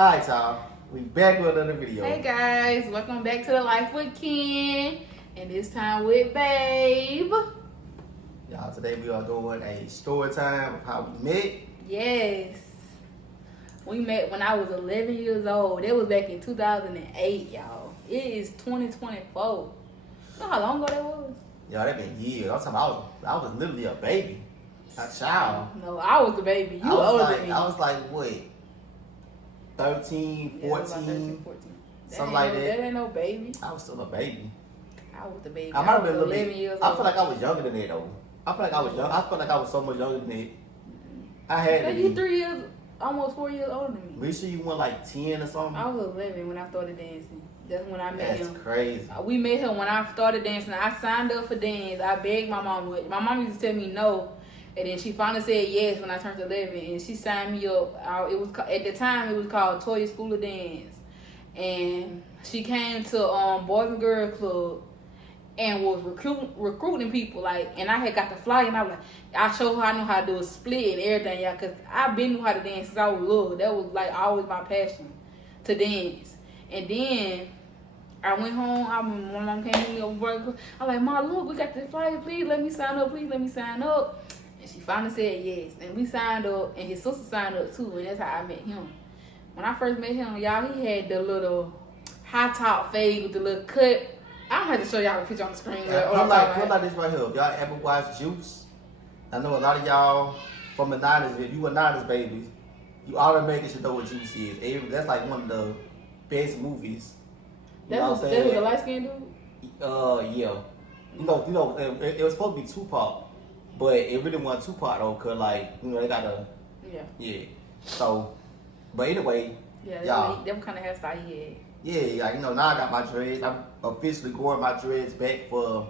Alright, y'all. We back with another video. Hey guys, welcome back to the Life with Ken. And this time with Babe. Y'all, today we are doing a story time of how we met. Yes. We met when I was 11 years old. That was back in 2008, y'all. It is 2024. You know how long ago that was? Y'all, that been years. I'm talking about I was literally a baby. A child. No, I was the baby. You were older than me. I was like, what? 13, 14, Yeah, 13, 14. Something like that. That ain't no baby. I was still a baby. I was the baby. I might have been 11 years old. I feel like I was younger than that though. I feel like I was young. I feel like I was so much younger than that. I had to be. You 3 years, almost 4 years older than me. We sure you went like 10 or something? I was 11 when I started dancing. That's when I met him. That's crazy. We met him when I started dancing. I signed up for dance. I begged my mom. My mom used to tell me no. And then she finally said yes when I turned 11. And she signed me up. It was at the time, it was called Toya School of Dance. And she came to Boys and Girls Club and was recruiting people. And I had got the flyer. And I was like, I showed her I knew how to do a split and everything. Yeah, because I been knew how to dance since I was little. That was always my passion to dance. And then I went home. My mom came to me over work. I'm like, Mom, look, we got this flyer. Please let me sign up. Please let me sign up. And she finally said yes. And we signed up. And his sister signed up too. And that's how I met him. When I first met him, y'all, he had the little high top fade with the little cut. I don't have to show y'all the picture on the screen. Put like this right here. If y'all ever watched Juice, I know a lot of y'all from the 90s, if you were 90s babies, you automatically should know what Juice is. That's like one of the best movies. That was a light skinned dude? Yeah. You know, it was supposed to be Tupac, but it really wasn't Tupac though, cause they got a yeah. So, but anyway, y'all, them kind of hairstyle he had. Yeah, now I got my dreads. I'm officially growing my dreads back for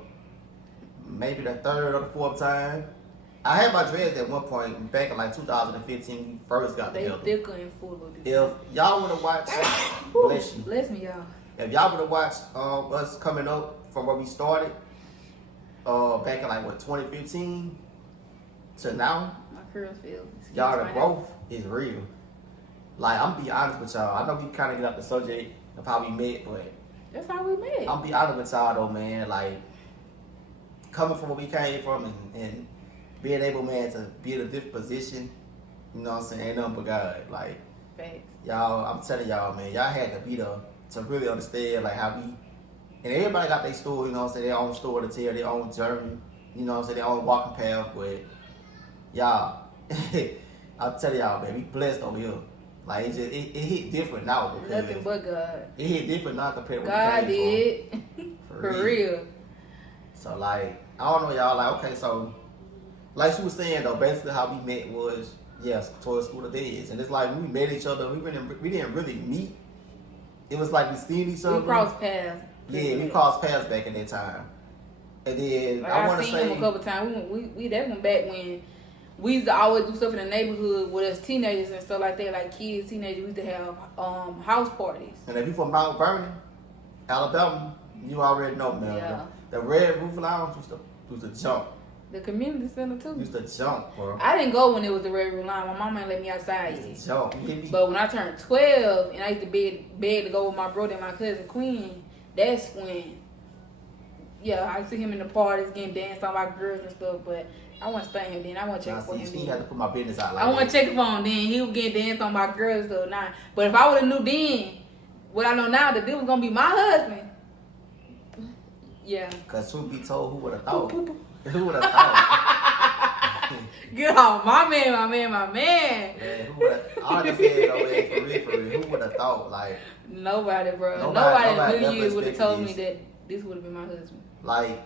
maybe the third or the fourth time. I had my dreads at one point back in 2015 when we first got together. They thicker and full. If y'all would have watched, bless you. Bless me, y'all. If y'all would have watched us coming up from where we started, back in 2015 to now, my curls feel. Y'all, the growth is real. I'm be honest with y'all. I know we kind of get off the subject of how we met, but that's how we met. I'm be honest with y'all though, man. Coming from where we came from and being able, man, to be in a different position, you know what I'm saying? Ain't nothing but God. Facts. Y'all, I'm telling y'all, man, y'all had to be there to really understand how we, and everybody got their story, you know what I'm saying, their own story to tell, their own journey, you know what I'm saying, their own walking path, but y'all, I'm telling y'all, man, we blessed over here. It hit different now. Nothing but God. It hit different now compared to what God we came did. For real. So I don't know, y'all, okay, so like she was saying though, basically how we met was, yes, Toya School of Dance. And it's we met each other, we didn't really meet. It was we seen each other. We crossed paths. Yeah, we crossed paths back in that time. And then I want to say him a couple times. We that went back when we used to always do stuff in the neighborhood with us teenagers and stuff like that, kids, teenagers. We used to have house parties. And if you from Mount Vernon, Alabama, you already know, man. Yeah. The Red Roof Lounge used to jump. The community center too. Used to jump, bro. I didn't go when it was the Red Roof Lounge. My mama ain't let me outside yet. Jump. But when I turned 12 and I used to beg to go with my brother and my cousin Queen, that's when, I see him in the parties getting danced on by girls and stuff. But I wasn't staying him then. I wasn't checking for him then. You had to put my business out I wasn't checking for him then. He was getting danced on by girls and stuff. Nah. But if I would have knew then, what I know now, that this was gonna be my husband. Yeah. Cause truth be told, who would have thought? Who would have thought? Get off my man. Yeah, who would have? I just said for real. Who would have thought? Nobody, bro. Nobody in a million years would have told me this. that this would have been my husband.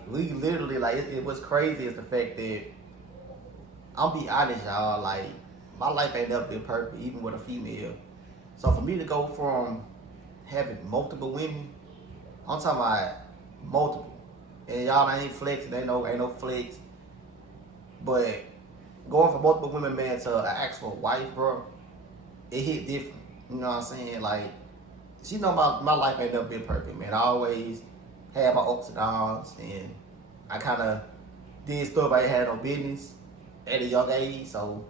We literally, it was crazy is the fact that, I'll be honest, y'all, my life ain't never been perfect, even with a female. So for me to go from having multiple women, I'm talking about multiple. And y'all ain't flexing, ain't no flex. But going from multiple women, man, to an actual wife, bro, it hit different. You know what I'm saying? She know my life ain't never been perfect, man. I always had my ups and downs, and I kind of did stuff I ain't had no business at a young age. So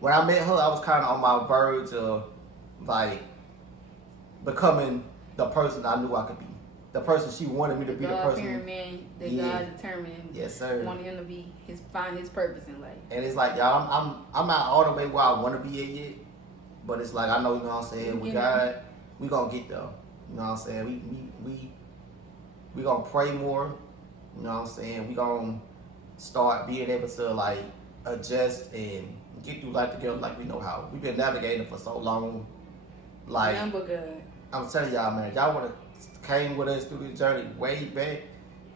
when I met her, I was kind of on my verge of becoming the person I knew I could be. The person she wanted me to be. The person. Man that God determined. Yes, sir. Wanted him to be find his purpose in life. And it's like, y'all, I'm not all the way where I want to be at yet, but it's like I know, you know what I'm saying. With God, we gonna get there. You know what I'm saying. We gonna pray more. You know what I'm saying. We gonna start being able to like adjust and get through life together like we know how. We've been navigating for so long. Like, I'm telling y'all, man, y'all would have came with us through this journey way back.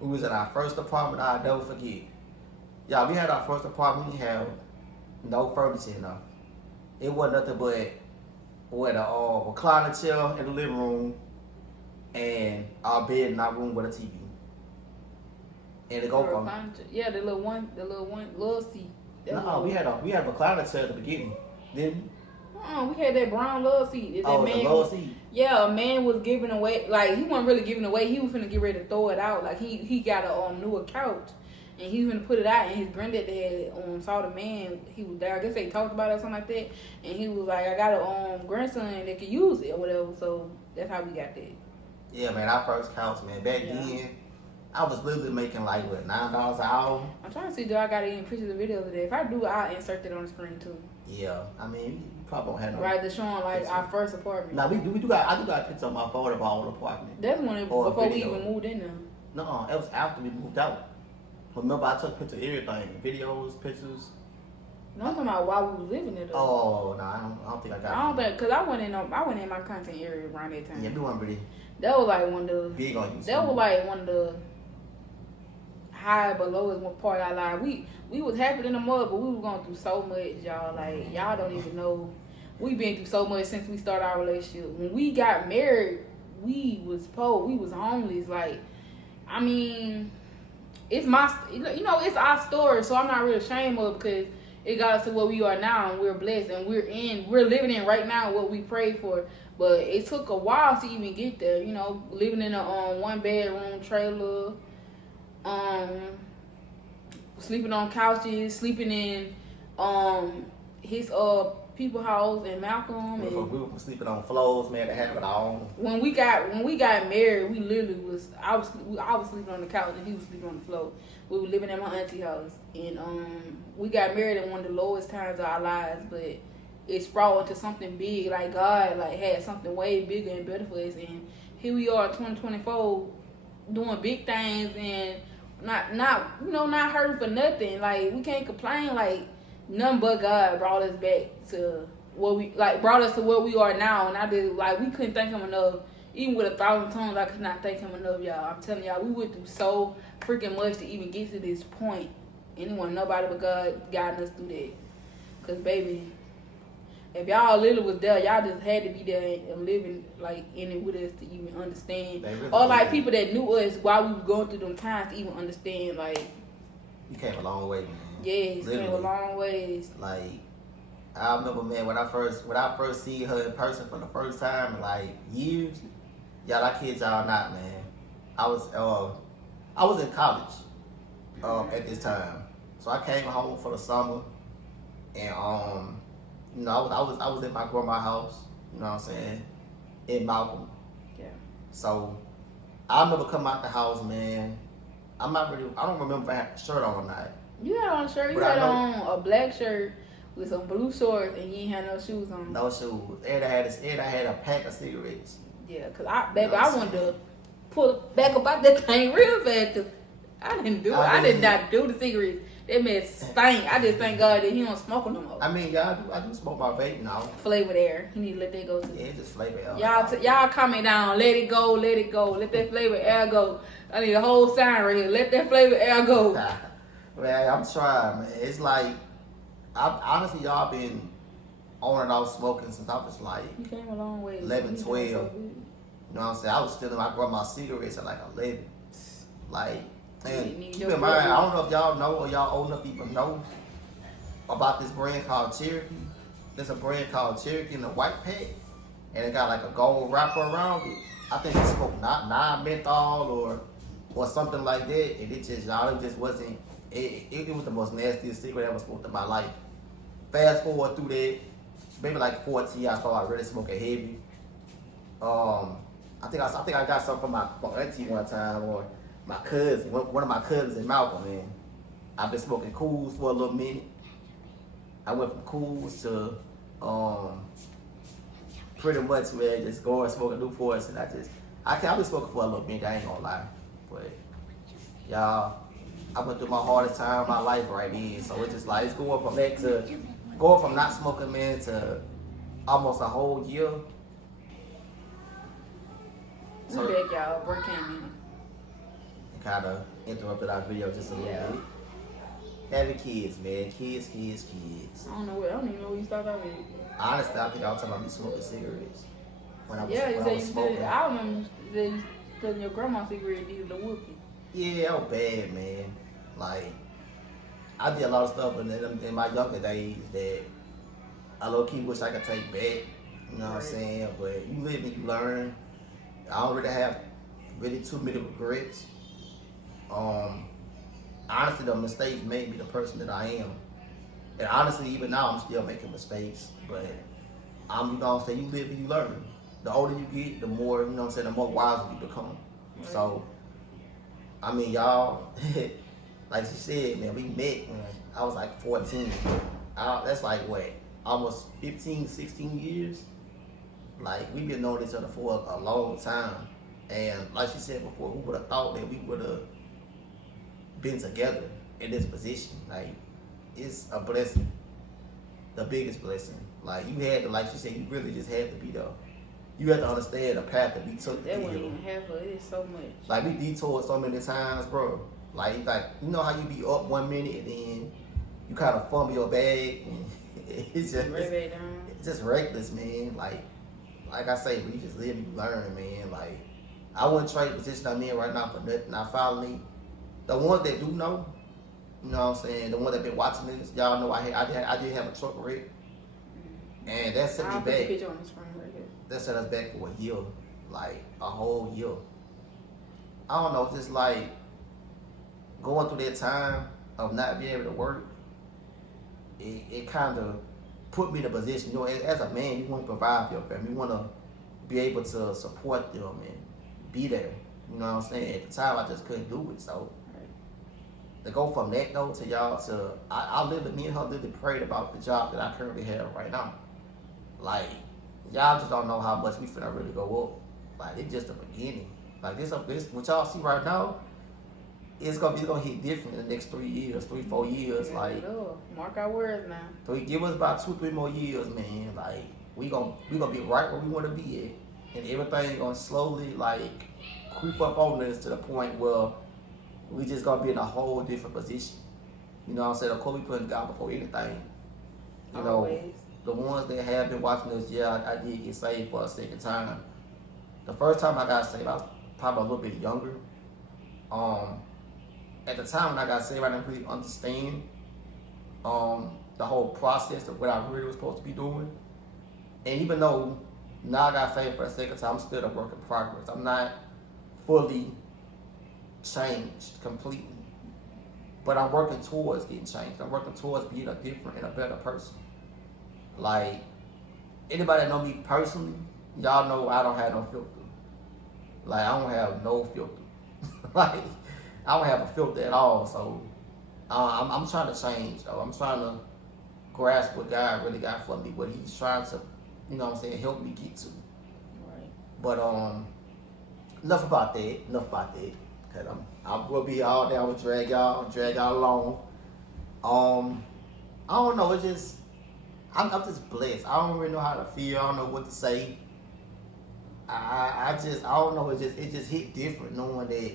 We was in our first apartment. I'll never forget. Y'all, we had our first apartment. We had no furniture enough. It wasn't nothing but with a recliner chair in the living room and our bed in our room with a TV. And it go from the little seat. No, we had a recliner chair at the beginning, didn't we? We had that brown love seat. The love seat. Yeah, a man was giving away. Like, he wasn't really giving away. He was finna get ready to throw it out. Like, he got a newer couch, and he was finna put it out. And his granddad had saw the man. He was there. I guess they talked about it or something like that. And he was like, I got a grandson that could use it or whatever. So that's how we got that. Yeah, man, our first couch, man. Back then, I was literally making like what, $9 an hour. I'm trying to see, do I got any pictures or videos of that? If I do, I'll insert that on the screen too. Yeah, I mean, you probably don't have no. Right, they're showing like our first apartment. Nah, I do got a picture on my phone of our old apartment. That's when before we even moved in there. No, it was after we moved out. Remember, I took pictures of everything, videos, pictures. No, I'm talking about while we was living there. Oh no, I don't think I got. I don't think, cause I went in my content area around that time. Yeah, we weren't really. That was like one of the big on you. That was like one of the high but lowest one part of our life. We was happy in the mud, but we was going through so much, y'all. Like, y'all don't even know. We been through so much since we started our relationship. When we got married, we was poor. We was homeless. Like, I mean, it's it's our story, so I'm not really ashamed of it because it got us to where we are now, and we're blessed, and we're living in right now what we prayed for. But it took a while to even get there. You know, living in a 1-bedroom trailer. Sleeping on couches, sleeping in his people house in Malcolm. We were sleeping on floors, man, to have it all. When we got married, we literally I was sleeping on the couch and he was sleeping on the floor. We were living at my auntie house, and we got married at one of the lowest times of our lives, but it sprawled into something big. Like, God had something way bigger and better for us, and here we are, 2024, doing big things and not hurting for nothing. Like, we can't complain. Like, none but God brought us back to brought us to where we are now. And we couldn't thank him enough. Even with 1,000 tongues, I could not thank him enough, y'all. I'm telling y'all, we went through so freaking much to even get to this point. Nobody but God guiding us through that. Cause baby, if y'all literally was there, y'all just had to be there and living like in it with us to even understand. Really or like people that knew us while we were going through them times to even understand. Like, you came a long way, man. Yes, came a long ways. Like, I remember, man, when I first seen her in person for the first time in like years. Y'all, I kid y'all not, man. I was in college at this time, so I came home for the summer, and I was in my grandma's house, you know what I'm saying, in Malcolm. Yeah. So I remember coming out the house, man. I don't remember if I had a shirt on or not. You had on a shirt. You had on a black shirt with some blue shorts, and you ain't had no shoes on. No shoes. And I had a pack of cigarettes. Yeah, cause I wanted to pull back up out that thing real fast. Cause I didn't do it. I did not do the cigarettes. That man stank. I just thank God that he don't smoke no more. I mean, y'all, I do smoke my vape now. Flavored air. You need to let that go too. Yeah, it's just flavored air. Y'all comment down. Let it go. Let it go. Let that flavored air go. I need a whole sign right here. Let that flavored air go. Man, I'm trying, man. It's like, honestly, y'all been on and off smoking since I was like, you came a long way. 11, 12. You know what I'm saying? I was stealing my grandma's cigarettes at like 11. Like, and keep in mind, I don't know if y'all know or y'all old enough to even know about this brand called Cherokee. There's a brand called Cherokee in a white pack, and it got like a gold wrapper around it. I think it smoked not menthol or something like that, and it just wasn't. It was the most nastiest cigarette I ever smoked in my life. Fast forward through that, maybe like 14, I started really smoking heavy. I think I got something from my auntie one time, or my cousin, one of my cousins in Malcolm, man. I've been smoking cools for a little minute. I went from cools to pretty much, man, just going smoking Newports, and I've been smoking for a little minute, I ain't gonna lie. But y'all, I went through my hardest time of my life right then. So it's just like, it's going from that to going from not smoking, man, to almost a whole year. So we back, y'all. Break came in. It kind of interrupted our video just a little bit. Having kids, man. Kids. I don't even know where you started out with. Honestly, I think I was talking about me smoking cigarettes. When I was, Yeah, you when I said was you smoking. did. I remember you said you telling your grandma cigarette needed a whooping. Yeah, I was bad, man. Like, I did a lot of stuff in my younger days that I low-key wish I could take back. You know what I'm saying? But you live and you learn. I don't really have too many regrets. Honestly, the mistakes made me the person that I am. And honestly, even now, I'm still making mistakes. But you know what I'm saying, you live and you learn. The older you get, the more, you know what I'm saying, the more wiser you become. Right. So, I mean, y'all, like she said, man, we met when I was like 14. That's like, what, almost 15, 16 years? Like, we've been knowing each other for a long time. And like she said before, who would have thought that we would have been together in this position? Like, it's a blessing. The biggest blessing. Like, you had to, like she said, you really just had to be there. You had to understand the path that we took. That wasn't even half of it. It's so much. Like, we detoured so many times, bro. Like, you know how you be up 1 minute and then you kind of fumble your bag? And it's just reckless, man. Like I say, we just live and you learn, man. Like, I wouldn't trade the position I'm in right now for nothing. I finally, the ones that do know, you know what I'm saying, the ones that been watching this, y'all know I did have a truck wreck. And that set me back. The picture on the screen right here. That set us back for a year, like a whole year. I don't know, just like going through that time of not being able to work, it kind of put me in a position, you know, as a man, you want to provide for your family. You want to be able to support them and be there. You know what I'm saying? At the time, I just couldn't do it. So to go from that though to y'all to, me and her literally prayed about the job that I currently have right now. Like, y'all just don't know how much we finna really go up. Like, it's just the beginning. Like, this what y'all see right now, it's gonna hit different in the next 3 years, 4 years. Like, mark our words now. So give us about 2-3 more years, man. Like, we gonna be right where we wanna be at. And everything gonna slowly, like, creep up on us to the point where we just gonna be in a whole different position. You know what I'm saying? Of course, we putting God before anything. You know, the ones that have been watching us, yeah, I did get saved for a second time. The first time I got saved, I was probably a little bit younger. At the time when I got saved, I didn't really understand the whole process of what I really was supposed to be doing. And even though now I got saved for a second time, I'm still a work in progress. I'm not fully changed completely. But I'm working towards getting changed. I'm working towards being a different and a better person. Like, anybody that know me personally, y'all know I don't have no filter. Like, I don't have no filter. Like, I don't have a filter at all. So, I'm trying to change, though. I'm trying to grasp what God really got for me, what He's trying to, you know what I'm saying, help me get to. Right. But, enough about that. Because I will be all down with drag y'all along. I don't know, it's just, I'm just blessed. I don't really know how to feel. I don't know what to say. I don't know. It just hit different knowing that,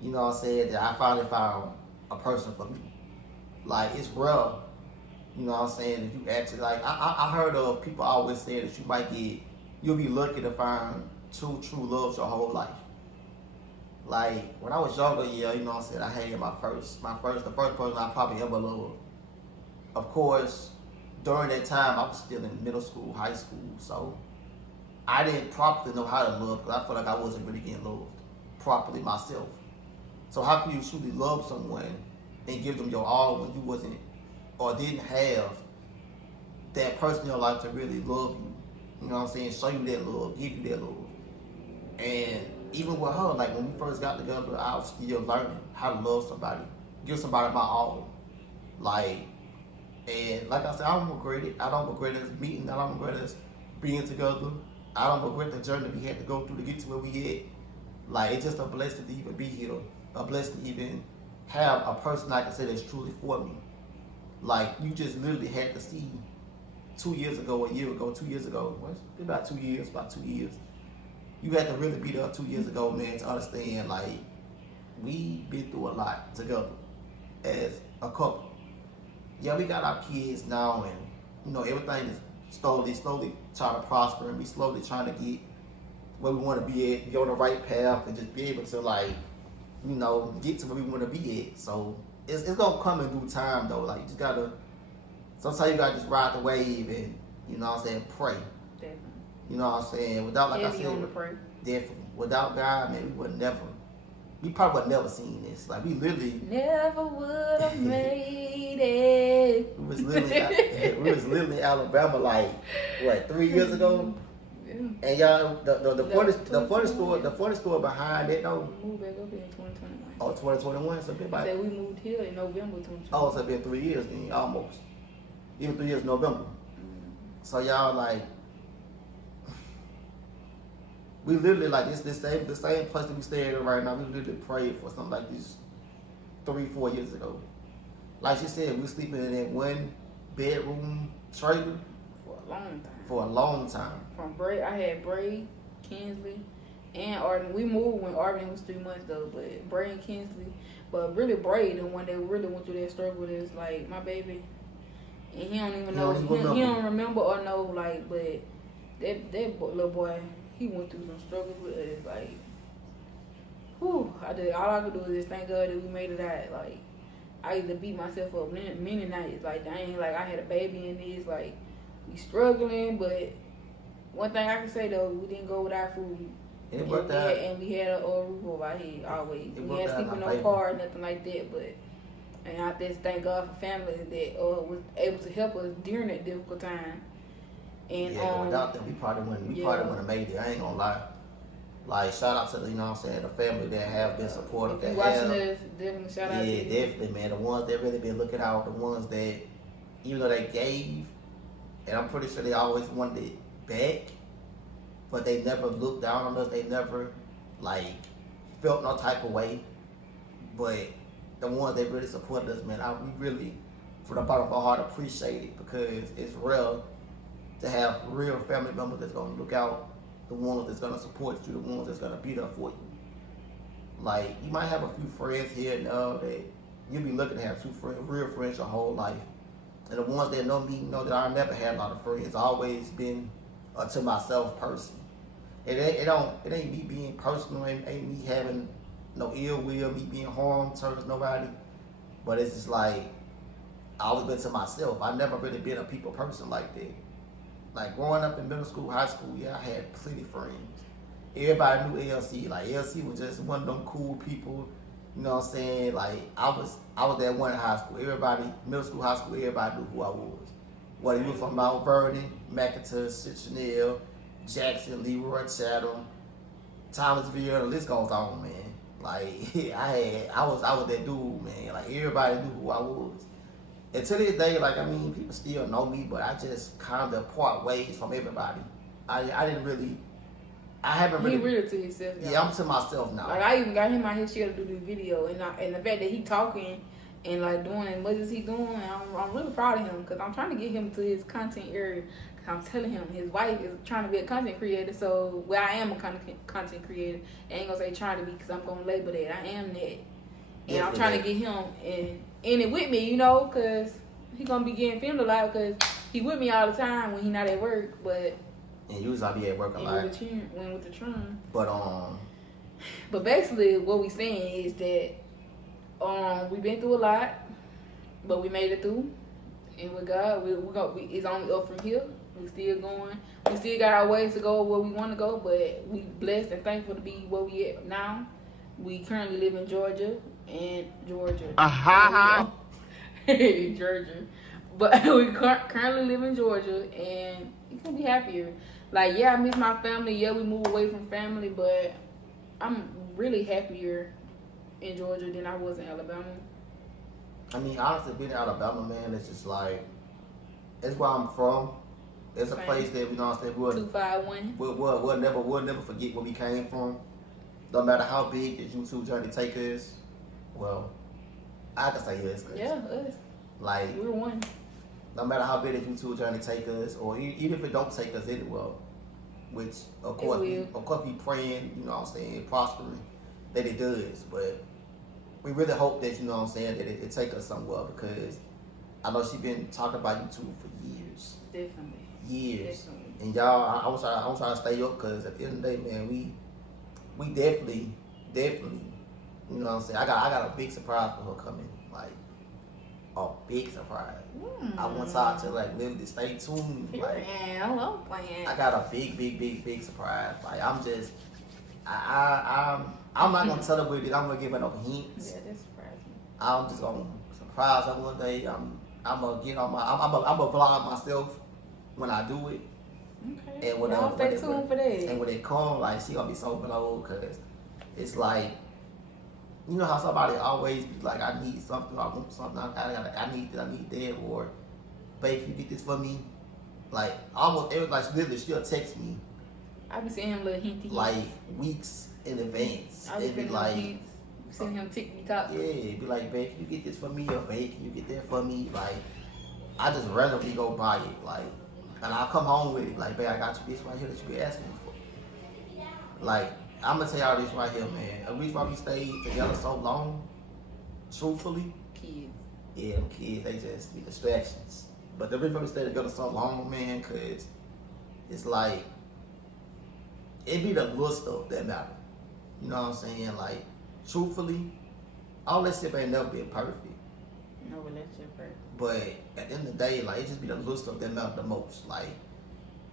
you know what I'm saying, that I finally found a person for me. Like, it's rare, you know what I'm saying, if you actually, like, I heard of people always saying that you'll be lucky to find 2 true loves your whole life. Like, when I was younger, yeah, you know what I'm saying, I had the first person I probably ever loved. Of course, during that time, I was still in middle school, high school, so I didn't properly know how to love because I felt like I wasn't really getting loved properly myself. So how can you truly love someone and give them your all when you wasn't or didn't have that person in your life to really love you? You know what I'm saying? Show you that love, give you that love. And even with her, like when we first got together, I was still learning how to love somebody, give somebody my all. Like, and like I said, I don't regret it. I don't regret us meeting. I don't regret us being together. I don't regret the journey we had to go through to get to where we at. Like, it's just a blessing to even be here. A blessing to even have a person I can say that's truly for me. Like, you just literally had to see 2 years ago, a year ago, 2 years ago. What? About 2 years, about 2 years. You had to really be there 2 years ago, man, to understand, like, we been through a lot together as a couple. Yeah, we got our kids now, and, you know, everything is slowly trying to prosper, and we slowly trying to get where we want to be at, get on the right path, and just be able to, like, you know, get to where we want to be at. So it's gonna come in due time, though. Like, you just gotta, sometimes you gotta just ride the wave and, you know what I'm saying, pray. Definitely. You know what I'm saying? Without, like I said, on the pray. definitely. Without God, man, we probably would never seen this. Like, we literally never would have made it. we was literally in Alabama, like, what, 3 years ago? Yeah. And y'all, the funny story behind it, though. We moved back up here in 2021. Oh, 2021, so I said we moved here in November 2021. oh, so it's been 3 years then, almost. Even 3 years in November. So y'all, like, we literally, like, the same place that we stay in right now, we literally prayed for something like this 3-4 years ago. Like she said, we were sleeping in that one bedroom trailer for a long time. From Bray, I had Bray, Kensley, and Auburni. We moved when Auburni was 3 months though, but Bray and Kensley. But really Bray, the one that really went through that struggle is like my baby. And he don't even know, he don't remember or know, like, but that little boy, he went through some struggles with us, like, whew, all I could do is just thank God that we made it out. Like, I used to beat myself up many nights, like, dang, like, I had a baby in this, like, we struggling, but one thing I can say, though, we didn't go without food. And we had a roof over our head, always. We had sleep in no car, nothing like that, but, and I just thank God for family that was able to help us during that difficult time. And, yeah, without them, we probably wouldn't have made it. I ain't gonna lie. Like, shout out to, you know what I'm saying, the family that have been supportive. If you watching this, definitely shout out to you. Yeah, definitely, man. The ones that really been looking out, the ones that, even though they gave, and I'm pretty sure they always wanted it back, but they never looked down on us. They never, like, felt no type of way. But the ones that really supported us, man, we really, from the bottom of our heart, appreciate it, because it's real to have real family members that's gonna look out, the ones that's gonna support you, the ones that's gonna be there for you. Like, you might have a few friends here and that you'll be looking to have real friends your whole life. And the ones that know me know that I never had a lot of friends. I've always been to myself person. It ain't me being personal, ain't me having no ill will, me being harmed towards nobody. But it's just like, I always been to myself. I never really been a people person like that. Like, growing up in middle school, high school, yeah, I had plenty of friends. Everybody knew LC. Like, LC was just one of them cool people. You know what I'm saying? Like, I was that one in high school. Everybody, middle school, high school, everybody knew who I was. Whether you were from Mount Vernon, McIntosh, Chanel, Jackson, Leroy, Chatham, Thomasville, the list goes on, man. Like, I was that dude, man. Like, everybody knew who I was. And to this day, like, I mean, people still know me, but I just kind of part ways from everybody. I haven't really. He really to himself. Yeah, I'm to myself now. Like, I even got him out his chair to do this video, and the fact that he talking and like doing as much as he doing, I'm really proud of him, because I'm trying to get him to his content area. I'm telling him, his wife is trying to be a content creator, so I am a content creator. I ain't gonna say trying to be, because I'm gonna label that. I am that. And I'm trying to get him in it with me, you know, because he gonna be getting filmed a lot, because he with me all the time when he not at work, but. And usually I be at work a lot. When with the trim. But basically what we saying is that we been through a lot, but we made it through. And with God, it's only up from here. We still going. We still got our ways to go where we want to go, but we blessed and thankful to be where we at now. We currently live in Georgia. Georgia. But we currently live in Georgia, and you can be happier. Like, yeah, I miss my family. Yeah, we moved away from family, but I'm really happier in Georgia than I was in Alabama. I mean, honestly, being in Alabama, man, it's just like, it's where I'm from. It's a place that, you know what I'm saying, 251. we'll never forget where we came from. No matter how big the YouTube journey take us, well, I can say us. Yeah, us. Like, we're one. No matter how big the YouTube journey take us, or even if it don't take us anywhere, which of course we praying, you know what I'm saying, prospering, that it does. But we really hope that, you know what I'm saying, that it take us somewhere, because I know she been talking about YouTube for years. Definitely. Years. Definitely. And y'all, I'm trying to stay up, because at the end of the day, man, we definitely, you know what I'm saying, I got a big surprise for her coming, like a big surprise. I want y'all to like literally stay tuned. Like, I love playing. I got a big surprise. Like, I'm just, I'm not gonna tell her what it is. I'm gonna give her no hints. Yeah, that's surprising. I'm just gonna surprise her one day. I'm gonna get on my, I'm gonna vlog myself when I do it. Okay. And when Y'all stay tuned for that. And when it come, like, she gonna be so blown, cause it's like, you know how somebody always be like, I need something, I want something, I need that, or babe, can you get this for me? Like, almost every, like, literally, she'll text me. I be seeing him little hinty. Like, weeks in advance. I be like, sending him TikTok. Yeah, be like, babe, can you get this for me? Or babe, can you get that for me? Like, I just randomly go buy it, like, and I come home with it, like, babe, I got you this right here that you be asking me for. Like, I'm gonna tell y'all this right here, man. The reason why we stayed together so long, truthfully, Kids. Yeah, them kids, they just be distractions. But the reason why we stayed together so long, man, cause it's like, it be the little stuff that matter. You know what I'm saying? Like, truthfully, all that shit ain't never been perfect. No relationship perfect. But at the end of the day, like, it just be the little stuff that matter the most. Like,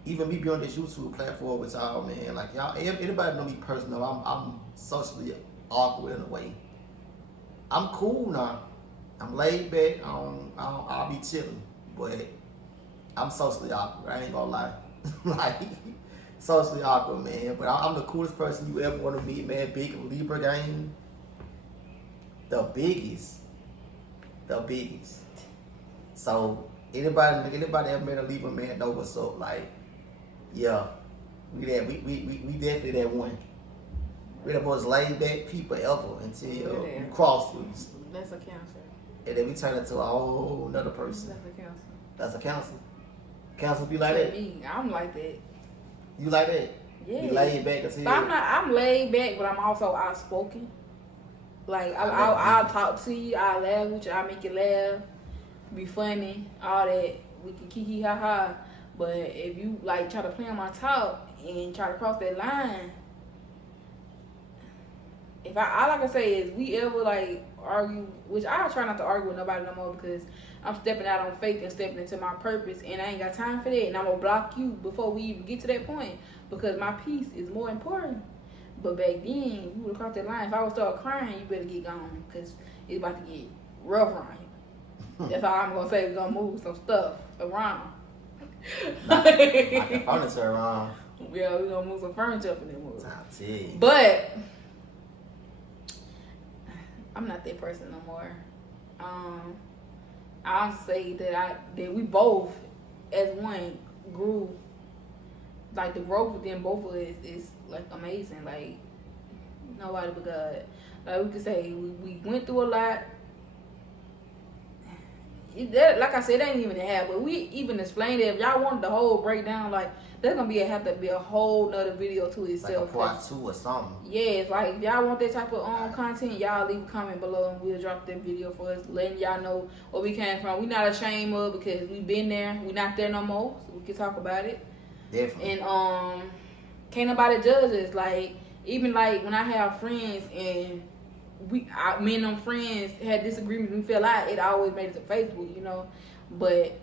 even me being on this YouTube platform with y'all, man, like, y'all, anybody know me personally, I'm socially awkward in a way. I'm cool now. I'm laid back. I'll be chilling, but I'm socially awkward. I ain't gonna lie. Like, socially awkward, man. But I'm the coolest person you ever want to meet, man. Big Libra game. The biggest. So anybody ever met a Libra man know what's up. Like, yeah, we definitely that one. We the most laid back people ever until you cross us. That's a Cancer. And then we turn into a whole another person. That's a Cancer. That's a Cancer. Cancer be like that. Me, I'm like that. You like that? Yeah. You laid back until But I'm laid back, but I'm also outspoken. Like, I'll talk to you, I'll laugh with you, I'll make you laugh, be funny, all that. We can kiki ha ha. But if you like try to play on my talk and try to cross that line, if all I can say is we ever like argue, which I try not to argue with nobody no more, because I'm stepping out on faith and stepping into my purpose, and I ain't got time for that, and I'm gonna block you before we even get to that point, because my peace is more important. But back then, you would have crossed that line. If I would start crying, you better get gone, because it's about to get rough around here. That's all I'm gonna say. We're gonna move some stuff around. Knock the furniture around. Yeah, we're gonna move some furniture up in that move. I'll tell you. But I'm not that person no more. I'll say that we both, as one, grew. Like, the growth within both of us is like amazing. Like, nobody but God. Like, we could say we went through a lot. Like I said, that ain't even a half, but we even explained it. If y'all wanted the whole breakdown, like, there's gonna have to be a whole nother video to itself. Like a part 2 or something. Yeah, like, if y'all want that type of content, y'all leave a comment below and we'll drop that video for us, letting y'all know where we came from. We not ashamed of, because we been there. We not there no more, so we can talk about it. Definitely. And can't nobody judge us. Like, even like when I have friends and me and them friends had disagreements and we fell out, it always made it to Facebook, you know. But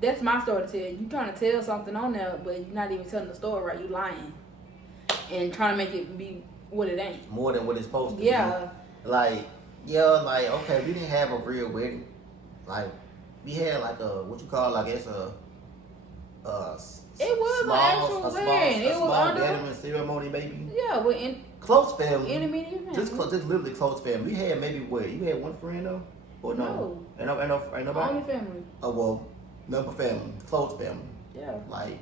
that's my story to tell. You trying to tell something on there, but you're not even telling the story right. You lying and trying to make it be what it ain't. More than what it's supposed to Yeah. be. Like, okay, we didn't have a real wedding. Like, we had like a, what you call, I guess, It was an actual wedding. It was under gathering ceremony, maybe. Yeah, with close family. intermediate family. Just literally close family. We had maybe what? You had one friend though, or no? Ain't nobody. Only family. Oh well, number family, close family. Yeah. Like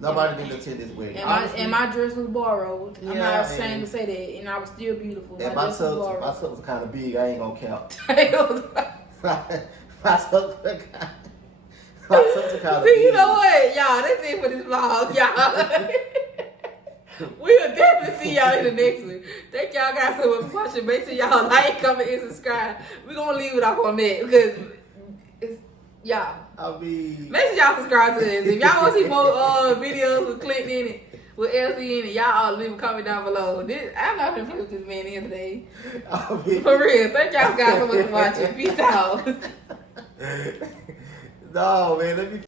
nobody didn't attend this wedding. And my dress was borrowed. I'm Yeah, not ashamed to say that, and I was still beautiful. And my tux was kind of big. I ain't gonna count. My tux was kind of big. See, you know what, y'all? That's it for this vlog, y'all. We'll definitely see y'all in the next one. Thank y'all guys so much for watching. Make sure y'all like, comment, and subscribe. We're gonna leave it off on that because it's y'all. I mean, make sure y'all subscribe to this. If y'all want to see more videos with Clinton in it, with Elsie in it, y'all leave a comment down below. I'm not gonna play with this man here today. For real. Thank y'all guys so much for watching. Peace out. No, man, let me.